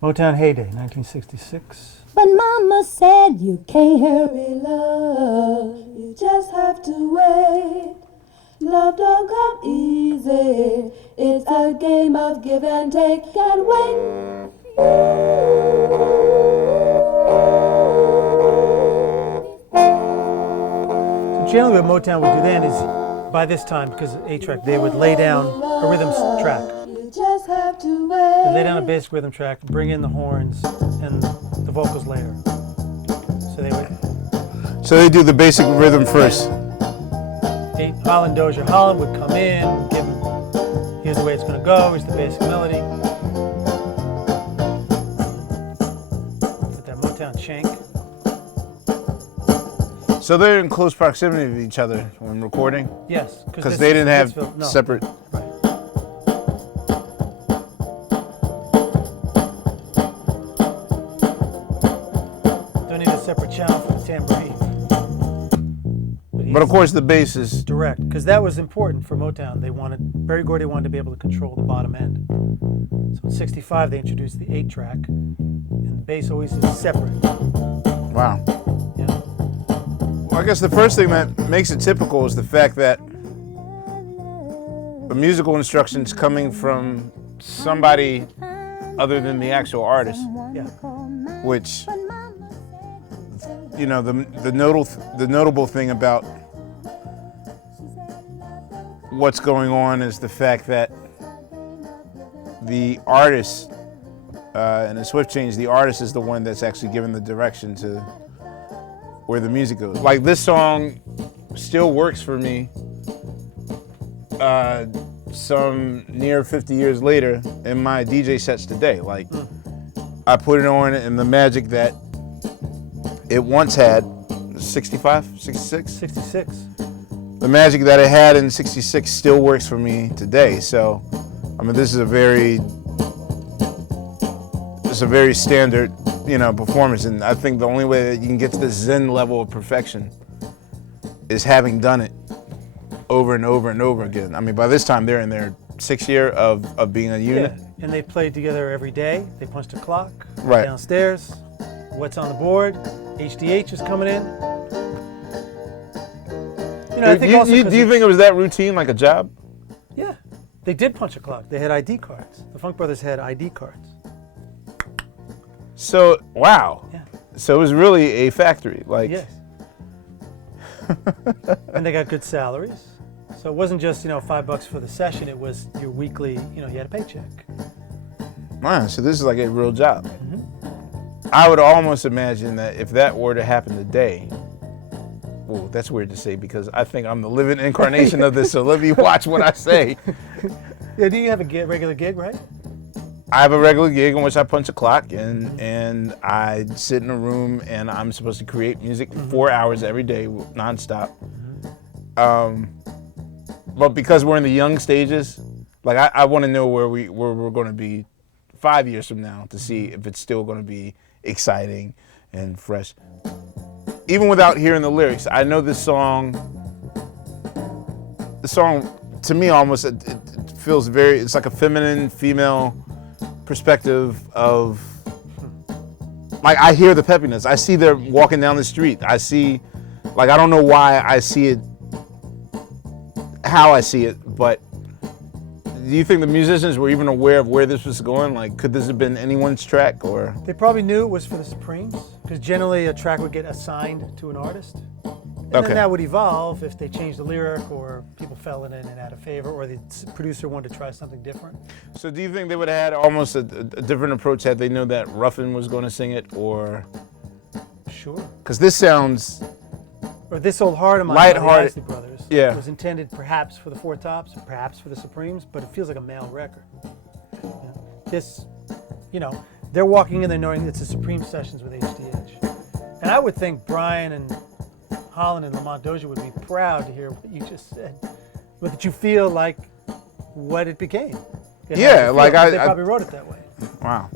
Motown heyday, 1966. But mama said you can't hurry love, you just have to wait. Love don't come easy, it's a game of give and take, and wait. So generally what Motown would do then is, by this time, because of 8-track, they would lay down a rhythm track. You just have to They wait. lay down a basic rhythm track, bring in the horns, and the vocals later. So they would, So they do the basic rhythm first. Holland, Dozier, Holland would come in, give him, here's the way it's going to go, here's the basic melody. With that Motown shank. So they're in close proximity to each other when recording? Yes. Because they didn't have separate... Right. Don't need a separate channel for the tambourine. But of course the bass is... Direct, because that was important for Motown. Berry Gordy wanted to be able to control the bottom end. So in 65 they introduced the 8-track, and the bass always is separate. Wow. Yeah. Well, I guess the first thing that makes it typical is the fact that the musical instruction's coming from somebody other than the actual artist, Yeah. which, you know, the notable thing about what's going on is the fact that the artist, in a Swift change, the artist is the one that's actually given the direction to where the music goes. Like this song still works for me some near 50 years later in my DJ sets today. Like I put it on and the magic that it once had, 65, 66? 66. The magic that it had in 66 still works for me today. So, I mean, this is a very standard, you know, performance. And I think the only way that you can get to this Zen level of perfection is having done it over and over and over again. I mean, by this time they're in their 6th year of being a unit. Yeah. And they played together every day. They punched a clock. Right. Downstairs. What's on the board? HDH is coming in. You know, I think also do you think it was that routine, like a job? Yeah, they did punch a clock. They had ID cards. The Funk Brothers had ID cards. So, wow. Yeah. So it was really a factory, like. Yes. And they got good salaries. So it wasn't just, you know, $5 for the session. It was your weekly, you know, you had a paycheck. Wow, so this is like a real job. I would almost imagine that if that were to happen today, well, that's weird to say because I think I'm the living incarnation of this, so let me watch what I say. Yeah, do you have a regular gig, right? I have a regular gig in which I punch a clock and I sit in a room and I'm supposed to create music for 4 hours every day, nonstop. But because we're in the young stages, like I want to know where we're going to be 5 years from now to see if it's still going to be exciting and fresh. Even without hearing the lyrics, I know this song. The song, to me, almost it feels very. It's like a feminine, female perspective of. Like I hear the peppiness. I see them walking down the street. I see, like I don't know why I see it, how I see it, but. Do you think the musicians were even aware of where this was going? Like, could this have been anyone's track, or? They probably knew it was for the Supremes, because generally a track would get assigned to an artist. And then that would evolve if they changed the lyric, or people fell in it and had a favor, or the producer wanted to try something different. So do you think they would have had almost a different approach had they known that Ruffin was going to sing it, or? Sure. Because this sounds... Or This Old Heart of Mine by the Isley Brothers. Yeah. It was intended perhaps for the Four Tops, perhaps for the Supremes, but it feels like a male record. You know, this, you know, they're walking in there knowing it's the Supreme sessions with HDH. And I would think Brian and Holland and Lamont Dozier would be proud to hear what you just said, but that you feel like what it became. Yeah, like they probably wrote it that way. Wow.